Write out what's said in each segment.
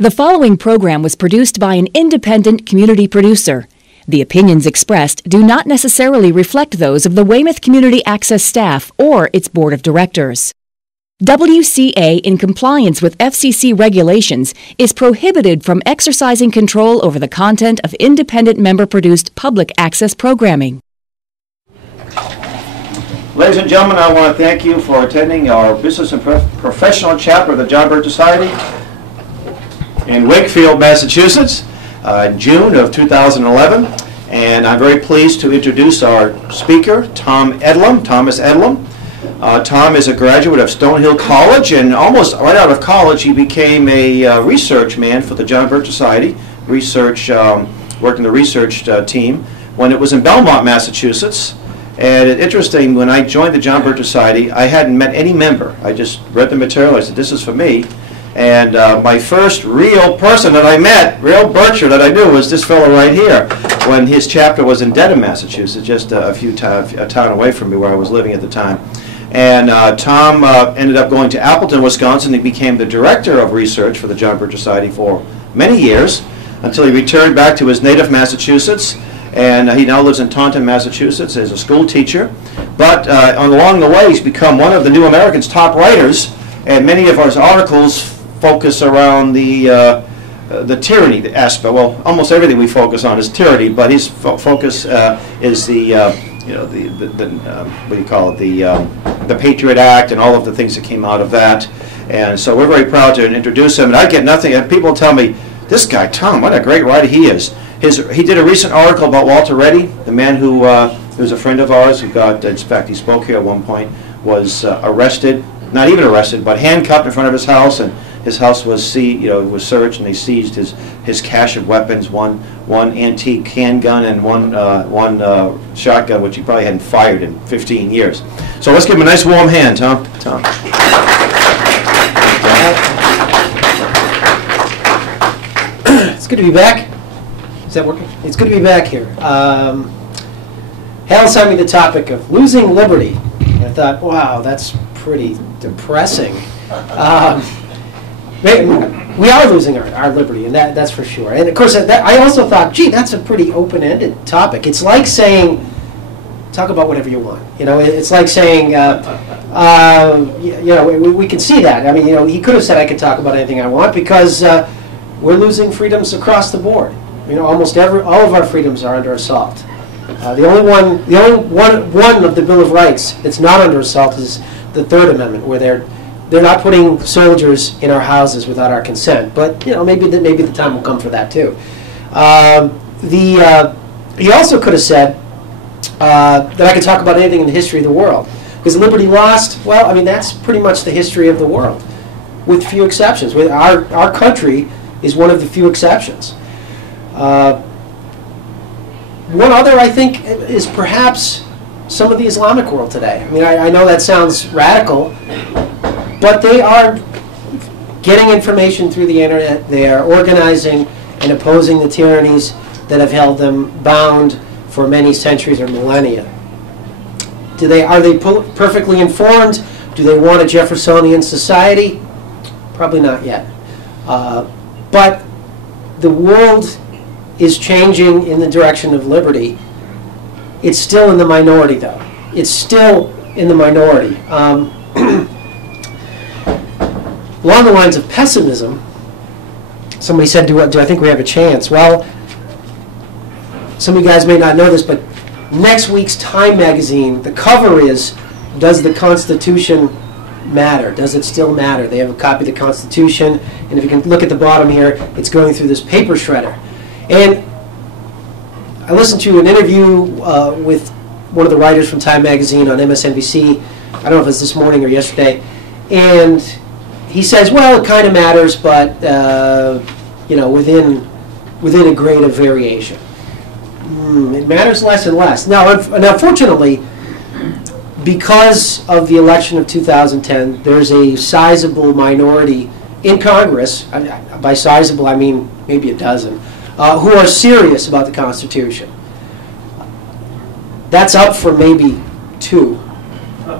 The following program was produced by an independent community producer. The opinions expressed do not necessarily reflect those of the Weymouth Community Access staff or its board of directors. WCA, in compliance with FCC regulations, is prohibited from exercising control over the content of independent member-produced public access programming. Ladies and gentlemen, I want to thank you for attending our Business and Professional chapter of the John Birch Society in Wakefield, Massachusetts, in June of 2011. And I'm very pleased to introduce our speaker, Tom Eddlem, Thomas Eddlem. Tom is a graduate of Stonehill College, and almost right out of college he became a research man for the John Birch Society, worked in the research team when it was in Belmont, Massachusetts. And it's interesting, when I joined the John Birch Society, I hadn't met any member. I just read the material, I said, this is for me. And my first real person that I met, real Bircher that I knew, was this fellow right here, when his chapter was in Dedham, Massachusetts, just a town away from me where I was living at the time. And Tom ended up going to Appleton, Wisconsin. He became the director of research for the John Birch Society for many years, until he returned back to his native Massachusetts. And he now lives in Taunton, Massachusetts as a school teacher. But along the way, he's become one of the New American's top writers, and many of our articles focus around the tyranny aspect. Well, almost everything we focus on is tyranny, but his focus is the what do you call it, the Patriot Act and all of the things that came out of that. And so we're very proud to introduce him. And I get nothing, and people tell me, this guy Tom, what a great writer he is. He did a recent article about Walter Reddy, the man who was a friend of ours, who got, in fact, he spoke here at one point, was arrested, not even arrested, but handcuffed in front of his house, and his house was searched, and they seized his cache of weapons, one antique handgun and one shotgun, which he probably hadn't fired in 15 years. So let's give him a nice warm hand, Tom. It's good to be back. Is that working? It's good to be back here. Hal sent me the topic of losing liberty. And I thought, wow, that's pretty depressing. We are losing our liberty, and that's for sure. And of course, I also thought, gee, that's a pretty open-ended topic. It's like saying, talk about whatever you want. It's like saying, we can see that. I mean, he could have said I could talk about anything I want, because we're losing freedoms across the board. Almost all of our freedoms are under assault. The only one of the Bill of Rights that's not under assault is the Third Amendment, where they're not putting soldiers in our houses without our consent. But maybe the time will come for that too. He also could have said that I could talk about anything in the history of the world, because liberty lost. Well, I mean, that's pretty much the history of the world, with few exceptions. Our country is one of the few exceptions. One other, I think, is perhaps some of the Islamic world today. I mean, I know that sounds radical, but they are getting information through the internet. They are organizing and opposing the tyrannies that have held them bound for many centuries or millennia. Are they perfectly informed? Do they want a Jeffersonian society? Probably not yet. But the world is changing in the direction of liberty. It's still in the minority, though. It's still in the minority. Along the lines of pessimism, somebody said, do I think we have a chance? Well, some of you guys may not know this, but next week's Time magazine, the cover is, does the Constitution matter? Does it still matter? They have a copy of the Constitution, and if you can look at the bottom here, it's going through this paper shredder. And I listened to an interview with one of the writers from Time magazine on MSNBC. I don't know if it was this morning or yesterday. And he says, well, it kind of matters, but within a grade of variation. It matters less and less. Now, unfortunately, because of the election of 2010, there's a sizable minority in Congress. By sizable, I mean maybe a dozen. Who are serious about the Constitution. That's up from maybe 2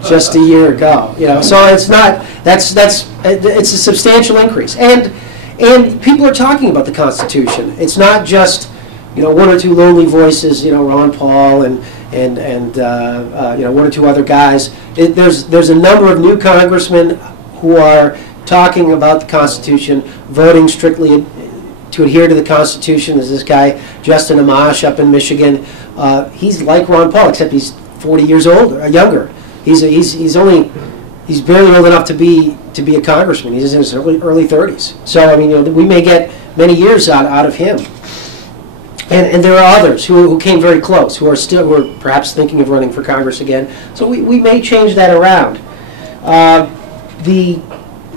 just a year ago. So it's not. It's a substantial increase, and And people are talking about the Constitution. It's not just, you know, one or two lonely voices, you know, Ron Paul and you know, one or two other guys. There's a number of new congressmen who are talking about the Constitution, voting strictly to adhere to the Constitution. There's this guy, Justin Amash, up in Michigan. He's like Ron Paul, except he's 40 years older, younger. He's barely old enough to be a congressman. He's in his early 30s. So I mean, you know, we may get many years out of him. And there are others who came very close, who are perhaps thinking of running for Congress again. So we may change that around. The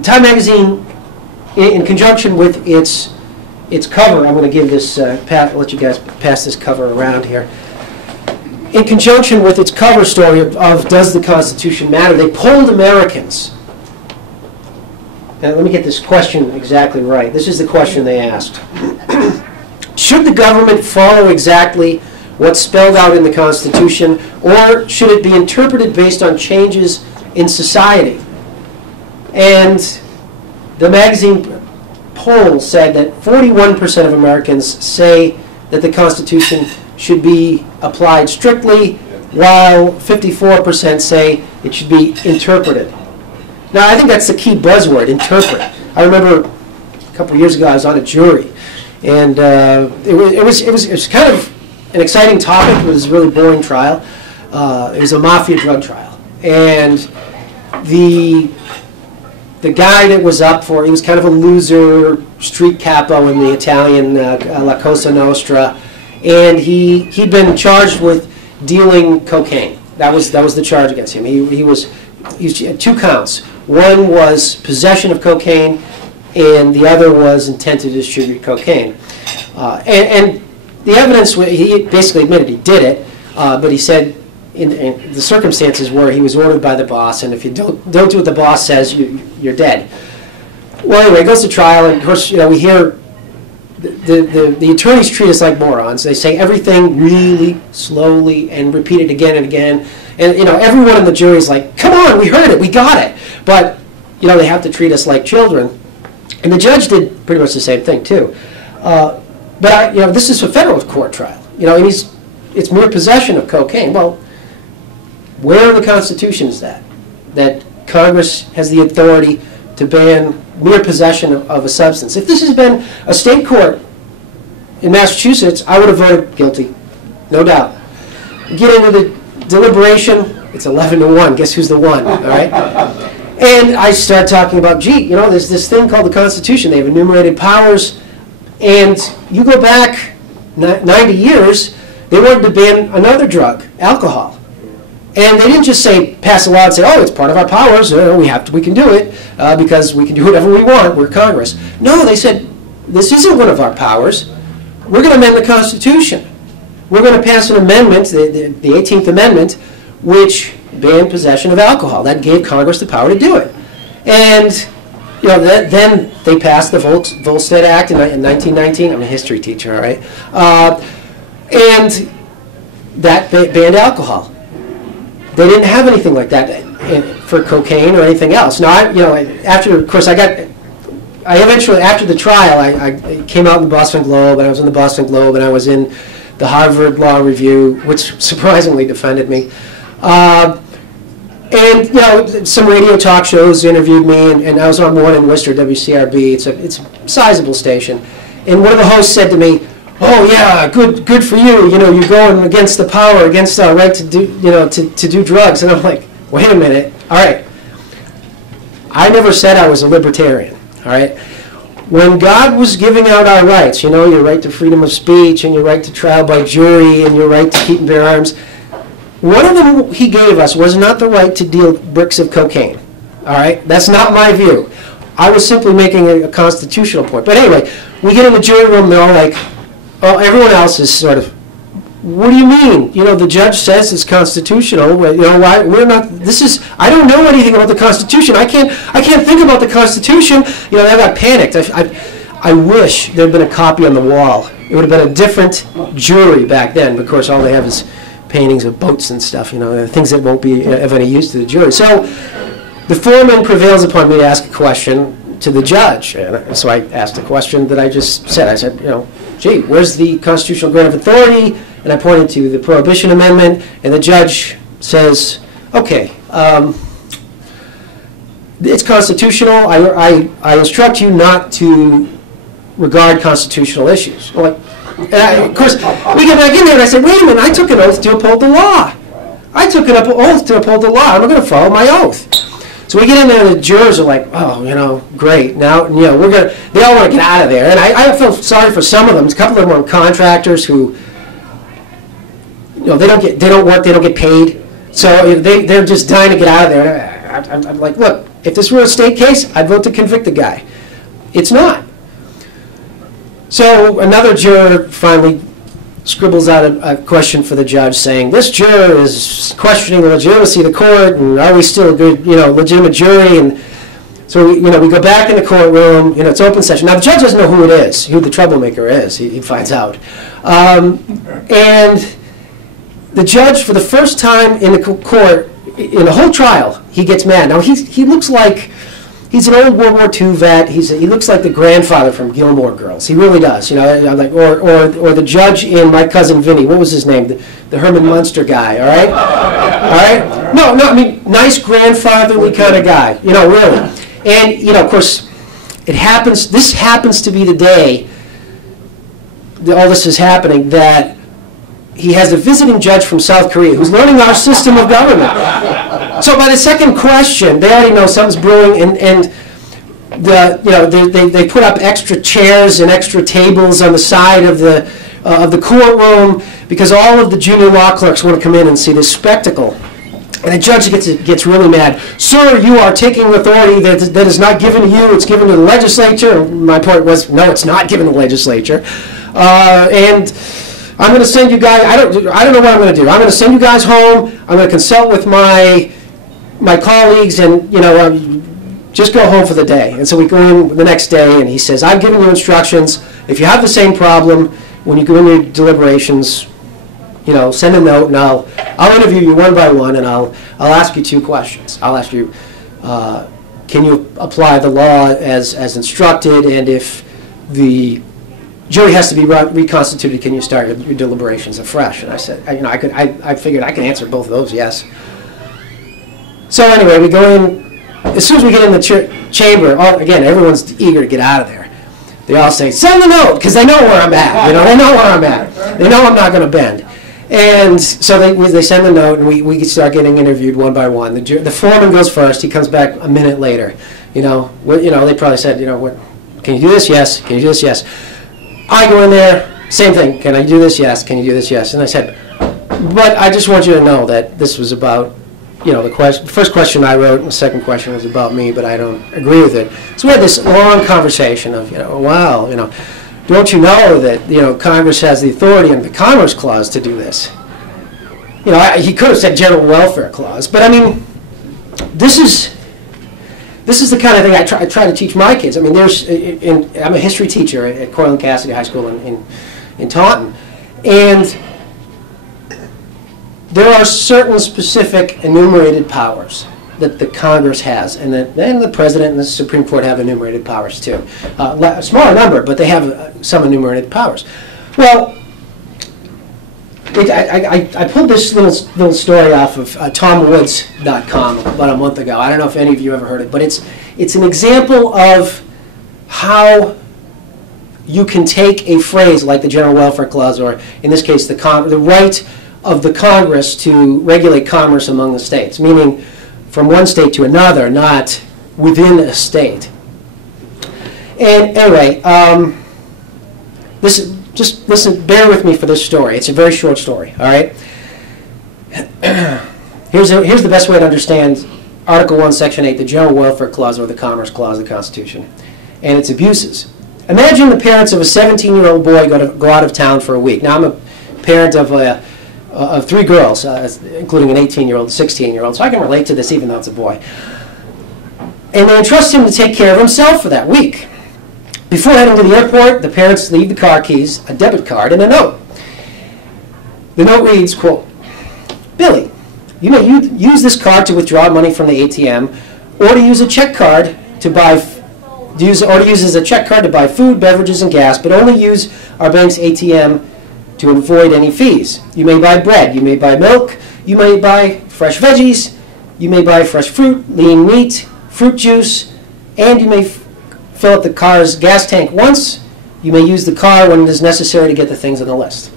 Time magazine, in conjunction with its cover, I'm going to give this, let you guys pass this cover around here. In conjunction with its cover story of Does the Constitution Matter, they polled Americans. Now, let me get this question exactly right. This is the question they asked. Should the government follow exactly what's spelled out in the Constitution, or should it be interpreted based on changes in society? And the magazine poll said that 41% of Americans say that the Constitution should be applied strictly, while 54% say it should be interpreted. Now, I think that's the key buzzword, interpret. I remember a couple of years ago I was on a jury, and it was kind of an exciting topic. It was a really boring trial. It was a mafia drug trial, and the guy that was up for it, he was kind of a loser, street capo in the Italian La Cosa Nostra, and he'd been charged with dealing cocaine. That was the charge against him. He had 2 counts. One was possession of cocaine, and the other was intent to distribute cocaine. And the evidence, he basically admitted he did it, but he said in the circumstances were he was ordered by the boss, and if you don't do what the boss says, you're dead. Well, anyway, it goes to trial, and of course, you know, we hear the attorneys treat us like morons. They say everything really slowly and repeat it again and again. And you know, everyone in the jury is like, "Come on, we heard it, we got it." But you know, they have to treat us like children. And the judge did pretty much the same thing too. But you know, this is a federal court trial. You know, and it's mere possession of cocaine. Well, where in the Constitution is that Congress has the authority to ban mere possession of a substance? If this has been a state court in Massachusetts, I would have voted guilty, no doubt. Get into the deliberation, it's 11-1. Guess who's the one, all right? And I start talking about, gee, you know, there's this thing called the Constitution. They have enumerated powers, and you go back 90 years, they wanted to ban another drug, alcohol. And they didn't just say, pass a law and say, oh, it's part of our powers, we can do it, because we can do whatever we want, we're Congress. No, they said, this isn't one of our powers. We're going to amend the Constitution. We're going to pass an amendment, the 18th Amendment, which banned possession of alcohol. That gave Congress the power to do it. And you know, then they passed the Volstead Act in 1919. I'm a history teacher, all right? And that banned alcohol. They didn't have anything like that for cocaine or anything else. Now, after the trial, I came out in the Boston Globe, and I was in the Boston Globe, and I was in the Harvard Law Review, which surprisingly defended me. And you know, some radio talk shows interviewed me, and I was on one in Worcester, WCRB. It's a sizable station. And one of the hosts said to me, "Oh yeah, good for you. You know, you're going against the power, against our right to do, to do drugs." And I'm like, "Wait a minute. All right. I never said I was a libertarian. All right. When God was giving out our rights, you know, your right to freedom of speech and your right to trial by jury and your right to keep and bear arms, one of them He gave us was not the right to deal bricks of cocaine. All right. That's not my view. I was simply making a constitutional point. But anyway, we get in the jury room, and they're all like, oh, everyone else is sort of, what do you mean? You know, the judge says it's constitutional. You know, why we're not? This is. I don't know anything about the Constitution. I can't think about the Constitution. You know, I got panicked. I wish there had been a copy on the wall. It would have been a different jury back then. But of course, all they have is paintings of boats and stuff. You know, things that won't be of any use to the jury. So the foreman prevails upon me to ask a question. to the judge. And so I asked the question that I just said. I said, gee, where's the constitutional grant of authority? And I pointed to the Prohibition Amendment, and the judge says, okay, it's constitutional. I instruct you not to regard constitutional issues. Of course, we get back in there, and I said, wait a minute, I took an oath to uphold the law. I took an oath to uphold the law. I'm going to follow my oath. So we get in there, and the jurors are like, oh, great. Now, they all want to get out of there. And I feel sorry for some of them. A couple of them are contractors who, they don't work, they don't get paid. So they're just dying to get out of there. And I'm like, look, if this were a state case, I'd vote to convict the guy. It's not. So another juror finally scribbles out a question for the judge saying, this juror is questioning the legitimacy of the court, and are we still a good, legitimate jury? And so we go back in the courtroom, it's open session. Now the judge doesn't know who it is, who the troublemaker is, he finds out. And the judge, for the first time in the court, in the whole trial, he gets mad. Now he looks like, he's an old World War II vet. He looks like the grandfather from Gilmore Girls. He really does. Or the judge in My Cousin Vinny. What was his name? The Herman Munster guy. All right. All right. No. I mean, nice grandfatherly kind of guy. Really. And of course, it happens. This happens to be the day that all this is happening. That he has a visiting judge from South Korea who's learning our system of government. So by the second question, they already know something's brewing, and they put up extra chairs and extra tables on the side of the courtroom because all of the junior law clerks want to come in and see this spectacle. And the judge gets really mad. Sir, you are taking authority that is not given to you, it's given to the legislature. And my point was, no, it's not given to the legislature. And I'm going to send you guys, I don't know what I'm going to do. I'm going to send you guys home. I'm going to consult with my colleagues, and just go home for the day. And so we go in the next day, and he says, I've given you instructions. If you have the same problem when you go in your deliberations, send a note, and I'll interview you one by one, and I'll ask you 2 questions. I'll ask you, can you apply the law as instructed, and if the jury has to be reconstituted, can you start your deliberations afresh? And I said, I figured I could answer both of those, yes. So anyway, we go in. As soon as we get in the chamber, again, everyone's eager to get out of there. They all say, send the note, because they know where I'm at. They know where I'm at. They know I'm not going to bend. And so they send the note, and we start getting interviewed one by one. The foreman goes first. He comes back a minute later. They probably said, what, can you do this? Yes. Can you do this? Yes. I go in there, same thing. Can I do this? Yes. Can you do this? Yes. And I said, but I just want you to know that this was about, the first question I wrote, and the second question was about me, but I don't agree with it. So we had this long conversation of, wow, don't you know that, Congress has the authority under the Commerce Clause to do this? He could have said General Welfare Clause, but I mean, this is the kind of thing I try to teach my kids. I mean, I'm a history teacher at Coyle and Cassidy High School in Taunton, and there are certain specific enumerated powers that the Congress has, and then the President and the Supreme Court have enumerated powers too. A smaller number, but they have some enumerated powers. Well, I pulled this little story off of TomWoods.com about a month ago. I don't know if any of you ever heard it, but it's an example of how you can take a phrase like the General Welfare Clause, or in this case, the right of the Congress to regulate commerce among the states, meaning from one state to another, not within a state. And anyway, just listen, bear with me for this story. It's a very short story, all right? Here's the best way to understand Article 1, Section 8, the General Welfare Clause, or the Commerce Clause of the Constitution, and its abuses. Imagine the parents of a 17-year-old boy go out of town for a week. Now, I'm a parent of 3 girls, including an 18-year-old, 16-year-old, so I can relate to this even though it's a boy. And they entrust him to take care of himself for that week. Before heading to the airport, the parents leave the car keys, a debit card, and a note. The note reads, quote, Billy, you may use this card to withdraw money from the ATM or to use a check card to buy to use as a check card to buy food, beverages, and gas, but only use our bank's ATM to avoid any fees. You may buy bread, you may buy milk, you may buy fresh veggies, you may buy fresh fruit, lean meat, fruit juice, and you may fill up the car's gas tank once. You may use the car when it is necessary to get the things on the list.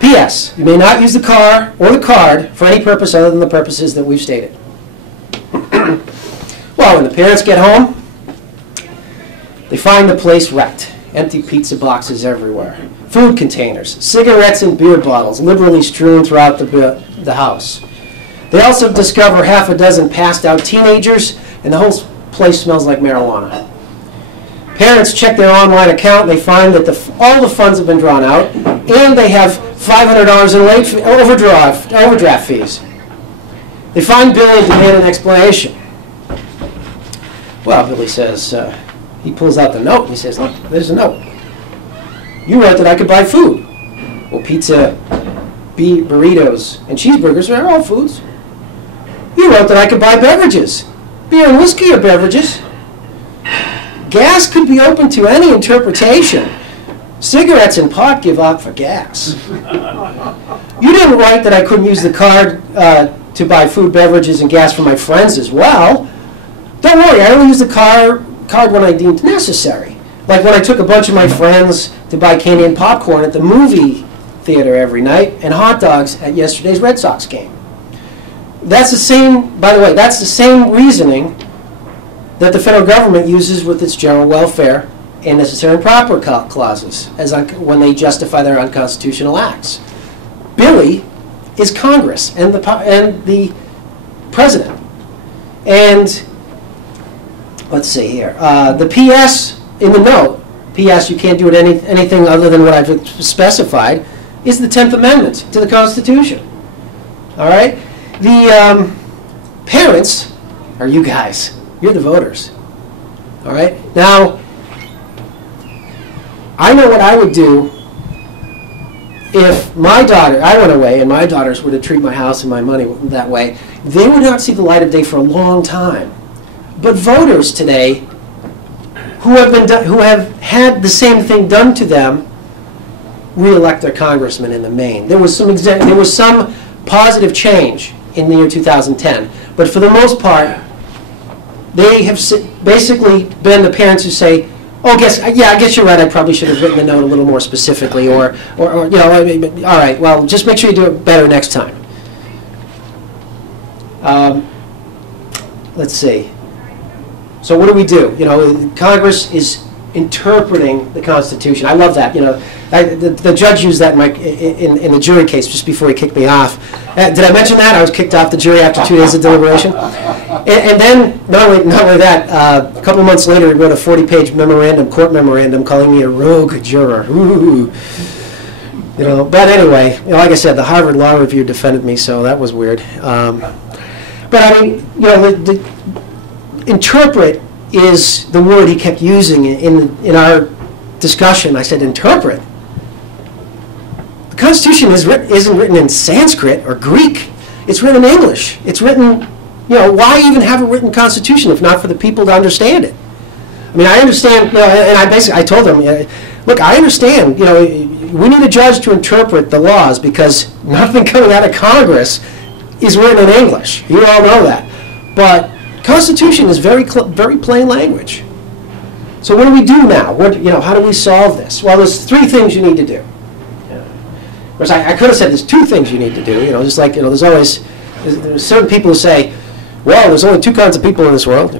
P.S. You may not use the car or the card for any purpose other than the purposes that we've stated. Well, when the parents get home, they find the place wrecked. Empty pizza boxes everywhere. Food containers, cigarettes and beer bottles liberally strewn throughout the house. They also discover half a dozen passed out teenagers, and the whole place smells like marijuana. Parents check their online account, and they find that all the funds have been drawn out, and they have $500 in late overdraft fees. They find Billy and demand an explanation. Well, Billy says, he pulls out the note, and he says, look, there's a note. You wrote that I could buy food. Well, pizza, burritos, and cheeseburgers are all foods. You wrote that I could buy beverages. Beer and whiskey are beverages. Gas could be open to any interpretation. Cigarettes and pot give out for gas. You didn't write that I couldn't use the card to buy food, beverages, and gas for my friends as well. Don't worry, I only use the card when I deemed necessary. Like when I took a bunch of my friends to buy candy and popcorn at the movie theater every night and hot dogs at yesterday's Red Sox game. That's the same, by the way, that's the same reasoning that the federal government uses with its general welfare and necessary and proper clauses when they justify their unconstitutional acts. Billy is Congress and the president. And let's see here. The P.S. in the note, P.S. you can't do it anything other than what I've specified, is the 10th Amendment to the Constitution. All right? The parents are you guys. You're the voters. All right? Now, I know what I would do if I went away and my daughters were to treat my house and my money that way. They would not see the light of day for a long time. But voters today who have had the same thing done to them re-elect their congressman in the main. There was some positive change in the year 2010, but for the most part, they have basically been the parents who say, "Oh, I guess you're right. I probably should have written the note a little more specifically, or all right. Well, just make sure you do it better next time." Let's see. So what do we do? Congress is interpreting the Constitution. I love that. The judge used that in the jury case just before he kicked me off. Did I mention that? I was kicked off the jury after 2 days of deliberation. And then, not only that, a couple months later, he wrote a 40-page court memorandum, calling me a rogue juror. Ooh. But anyway, like I said, the Harvard Law Review defended me, so that was weird. But I mean, the interpret is the word he kept using in our discussion. I said, interpret? The Constitution isn't written in Sanskrit or Greek. It's written in English. It's written, why even have a written Constitution if not for the people to understand it? I mean, I understand, and I told them, look, I understand, we need a judge to interpret the laws because nothing coming out of Congress is written in English. You all know that. But Constitution is very plain language. So what do we do now? How do we solve this? Well, there's 3 things you need to do. Of course, I could have said there's 2 things you need to do. Just like there's certain people who say, well, there's only 2 kinds of people in this world.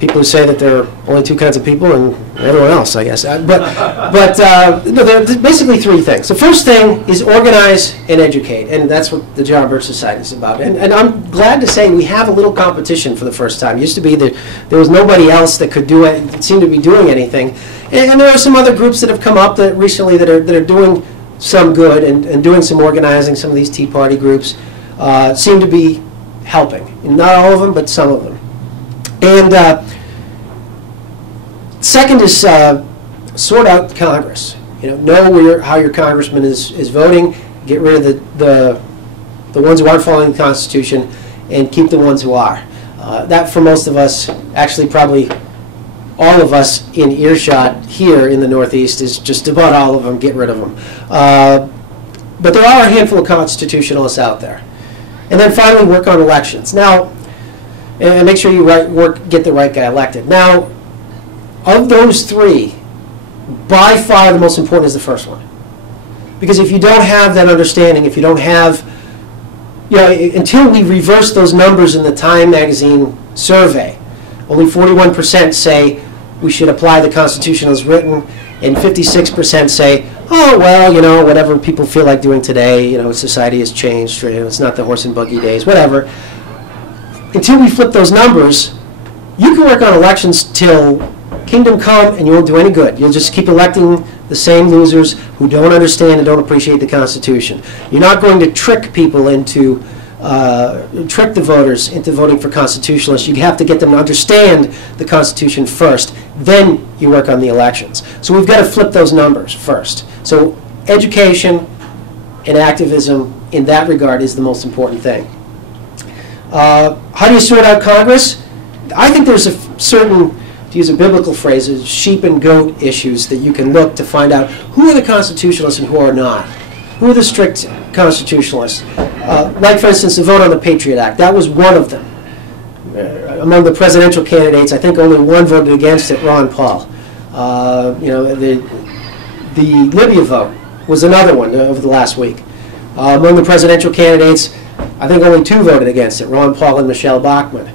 People who say that there are only 2 kinds of people and everyone else, I guess. But there are basically 3 things. The first thing is organize and educate, and that's what the John Birch Society is about. And I'm glad to say we have a little competition for the first time. It used to be that there was nobody else that could do it, that seemed to be doing anything. And there are some other groups that have come up recently that are doing some good and doing some organizing. Some of these Tea Party groups seem to be helping. Not all of them, but some of them. And second is sort out Congress. Know how your congressman is voting. Get rid of the ones who aren't following the Constitution, and keep the ones who are. That for most of us, actually probably all of us in earshot here in the Northeast is just about all of them, get rid of them. But there are a handful of constitutionalists out there. And then finally, work on elections. Now, and make sure you get the right guy elected. Now, of those three, by far the most important is the first one. Because if you don't have that understanding, if you don't have, until we reverse those numbers in the Time magazine survey, only 41% say we should apply the Constitution as written, and 56% say, oh, well, whatever people feel like doing today, society has changed, it's not the horse and buggy days, whatever. Until we flip those numbers, you can work on elections till kingdom come and you won't do any good. You'll just keep electing the same losers who don't understand and don't appreciate the Constitution. You're not going to trick people into, trick the voters into voting for constitutionalists. You have to get them to understand the Constitution first. Then you work on the elections. So we've got to flip those numbers first. So education and activism in that regard is the most important thing. How do you sort out Congress? I think there's a certain, to use a biblical phrase, sheep and goat issues that you can look to find out who are the constitutionalists and who are not. Who are the strict constitutionalists? Like, for instance, the vote on the Patriot Act. That was one of them. Among the presidential candidates, I think only one voted against it, Ron Paul. The Libya vote was another one over the last week. Among the presidential candidates, I think only two voted against it, Ron Paul and Michelle Bachmann.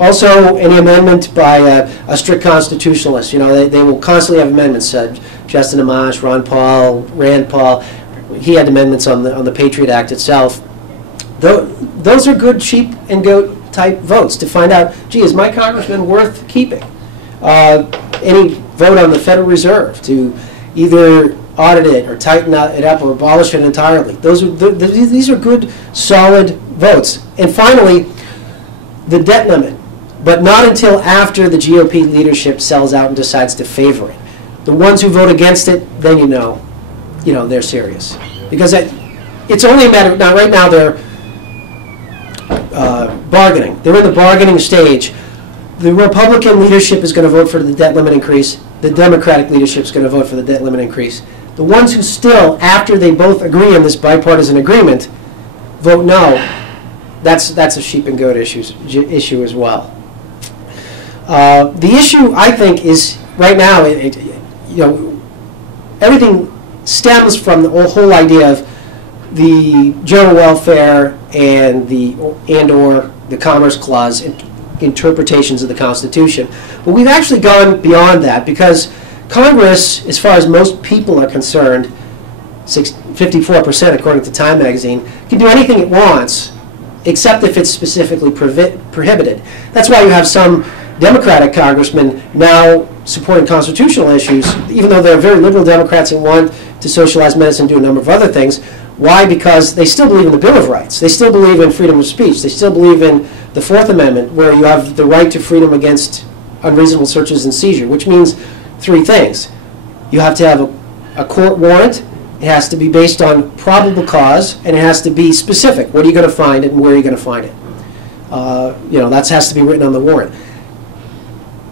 Also, any amendment by a strict constitutionalist. They will constantly have amendments. Justin Amash, Ron Paul, Rand Paul, he had amendments on the Patriot Act itself. Those are good sheep and goat type votes to find out, gee, is my congressman worth keeping? Any vote on the Federal Reserve to either audit it or tighten it up or abolish it entirely. These are good, solid votes. And finally, the debt limit, but not until after the GOP leadership sells out and decides to favor it. The ones who vote against it, then they're serious. Because it's only a matter, now right now they're bargaining. They're in the bargaining stage. The Republican leadership is going to vote for the debt limit increase. The Democratic leadership is going to vote for the debt limit increase. The ones who still, after they both agree on this bipartisan agreement, vote no, that's a sheep and goat issue as well. The issue, I think, is right now, everything stems from the whole idea of the general welfare and or the Commerce Clause interpretations of the Constitution. But we've actually gone beyond that because Congress, as far as most people are concerned, 54% according to Time magazine, can do anything it wants except if it's specifically prohibited. That's why you have some Democratic congressmen now supporting constitutional issues, even though they're very liberal Democrats and want to socialize medicine and do a number of other things. Why? Because they still believe in the Bill of Rights. They still believe in freedom of speech. They still believe in the Fourth Amendment, where you have the right to freedom against unreasonable searches and seizure, which means three things. You have to have a court warrant. It has to be based on probable cause, and it has to be specific. What are you going to find and where are you going to find it? That has to be written on the warrant.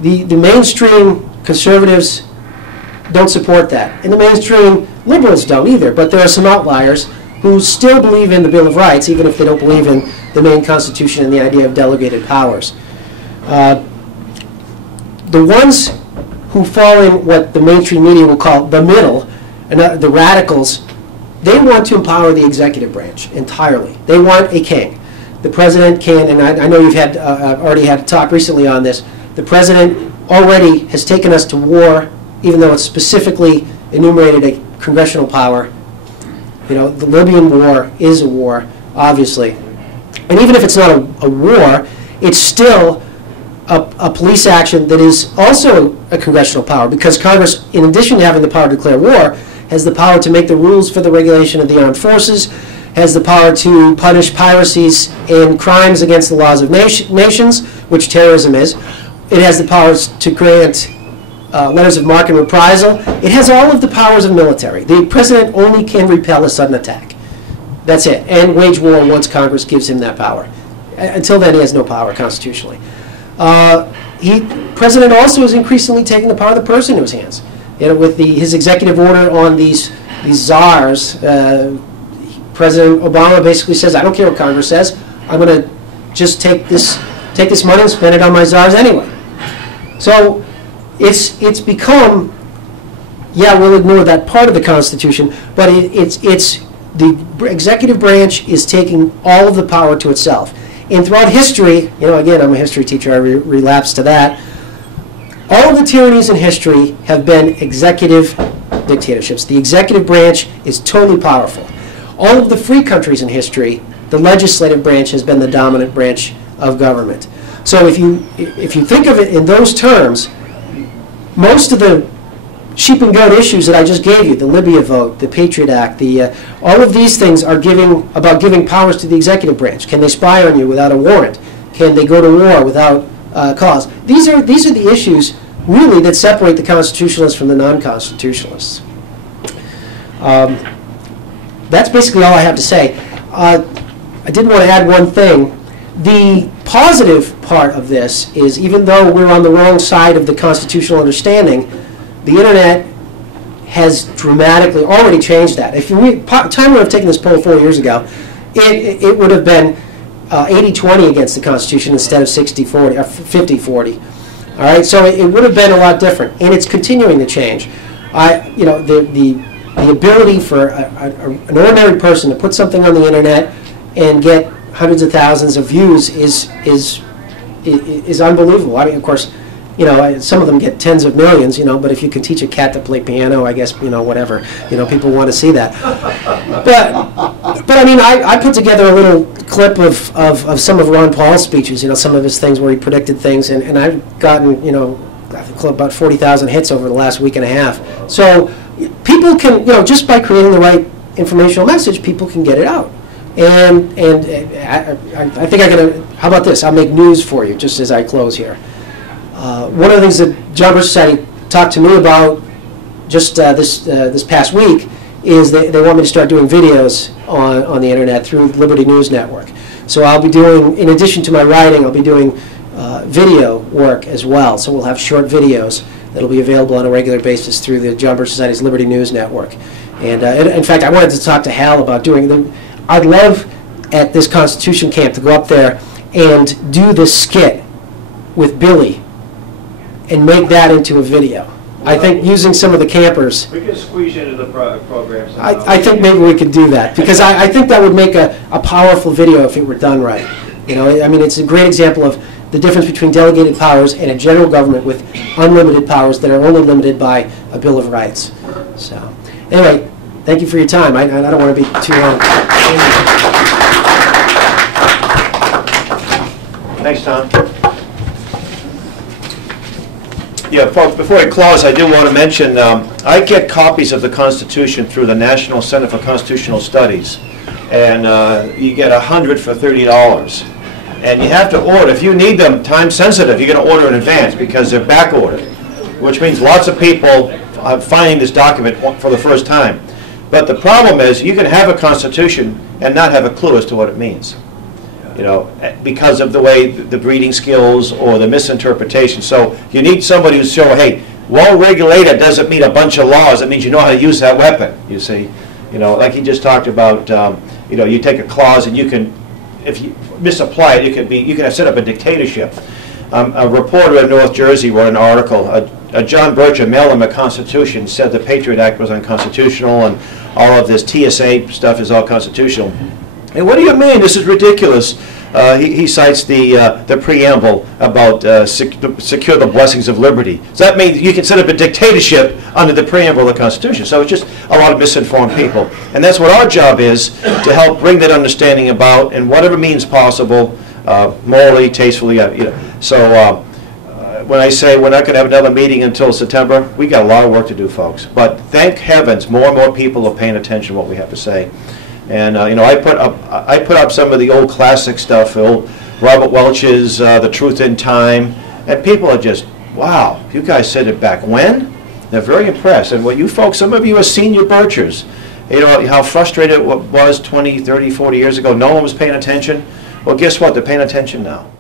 The mainstream conservatives don't support that. And the mainstream liberals don't either, but there are some outliers who still believe in the Bill of Rights, even if they don't believe in the main Constitution and the idea of delegated powers. The ones who fall in what the mainstream media will call the middle, and the radicals, they want to empower the executive branch entirely. They want a king. The president can, and I know you've had already had a talk recently on this, the president already has taken us to war, even though it's specifically enumerated a congressional power. The Libyan war is a war, obviously. And even if it's not a war, it's still a police action that is also a congressional power, because Congress, in addition to having the power to declare war, has the power to make the rules for the regulation of the armed forces, has the power to punish piracies and crimes against the laws of nations, which terrorism is. It has the powers to grant letters of marque and reprisal. It has all of the powers of military. The president only can repel a sudden attack. That's it. And wage war once Congress gives him that power. Until then, he has no power constitutionally. President also is increasingly taking the power of the purse into his hands. You know, with his executive order on these czars, President Obama basically says, I don't care what Congress says, I'm going to just take this money and spend it on my czars anyway. So it's become, yeah, we'll ignore that part of the Constitution, but it's the executive branch is taking all of the power to itself. And throughout history, you know, again, I'm a history teacher, I relapse to that. All of the tyrannies in history have been executive dictatorships. The executive branch is totally powerful. All of the free countries in history, the legislative branch has been the dominant branch of government. So if you think of it in those terms, most of the sheep and goat issues that I just gave you, the Libya vote, the Patriot Act, all of these things are about giving powers to the executive branch. Can they spy on you without a warrant? Can they go to war without cause? These are the issues really that separate the constitutionalists from the non-constitutionalists. That's basically all I have to say. I did want to add one thing. The positive part of this is, even though we're on the wrong side of the constitutional understanding, the internet has dramatically already changed that. If time would have taken this poll 4 years ago, it would have been 80-20 against the Constitution instead of 60-40 or 50-40. All right, so it would have been a lot different, and it's continuing to change. You know, the ability for an ordinary person to put something on the internet and get hundreds of thousands of views is unbelievable. I mean, of course, you know, some of them get tens of millions, you know, but if you can teach a cat to play piano, I guess, you know, whatever, you know, people want to see that. But I mean, I put together a little clip of some of Ron Paul's speeches, you know, some of his things where he predicted things, and I've gotten, you know, I think about 40,000 hits over the last week and a half. So people can, you know, just by creating the right informational message, people can get it out. And I think how about this? I'll make news for you just as I close here. One of the things that John Birch Society talked to me about just this past week is they want me to start doing videos on the internet through Liberty News Network. So I'll be doing, in addition to my writing, I'll be doing video work as well. So we'll have short videos that'll be available on a regular basis through the John Birch Society's Liberty News Network. And in fact, I wanted to talk to Hal about doing them. I'd love at this Constitution camp to go up there and do this skit with Billy and make that into a video. I think using some of the campers. We can squeeze into the program somehow. I think maybe we could do that, because I think that would make a powerful video if it were done right. You know, I mean, it's a great example of the difference between delegated powers and a general government with unlimited powers that are only limited by a Bill of Rights. So, anyway, thank you for your time. I don't want to be too long. Thanks, Tom. Yeah, folks, before I close, I do want to mention I get copies of the Constitution through the National Center for Constitutional Studies, and you get 100 for $30. And you have to order. If you need them time sensitive, you're going to order in advance because they're back ordered, which means lots of people are finding this document for the first time. But the problem is you can have a Constitution and not have a clue as to what it means, you know, because of the way the reading skills or the misinterpretation. So you need somebody who's showing, hey, well-regulated doesn't mean a bunch of laws. It means you know how to use that weapon, you see. You know, like he just talked about, you know, you take a clause and you can, if you misapply it, you can set up a dictatorship. A reporter in North Jersey wrote an article. John Birch, a mailed him a Constitution, said the Patriot Act was unconstitutional and all of this TSA stuff is all constitutional. And what do you mean? This is ridiculous. He cites the preamble about secure the blessings of liberty. So that means you can set up a dictatorship under the preamble of the Constitution. So it's just a lot of misinformed people. And that's what our job is, to help bring that understanding about in whatever means possible, morally, tastefully. You know. So when I say we're not going to have another meeting until September, we got a lot of work to do, folks. But thank heavens, more and more people are paying attention to what we have to say. And you know, I put up some of the old classic stuff, old Robert Welch's The Truth in Time, and people are just, wow, you guys said it back when? They're very impressed. And what you folks, some of you are senior Birchers, you know how frustrated it was 20, 30, 40 years ago. No one was paying attention. Well, guess what? They're paying attention now.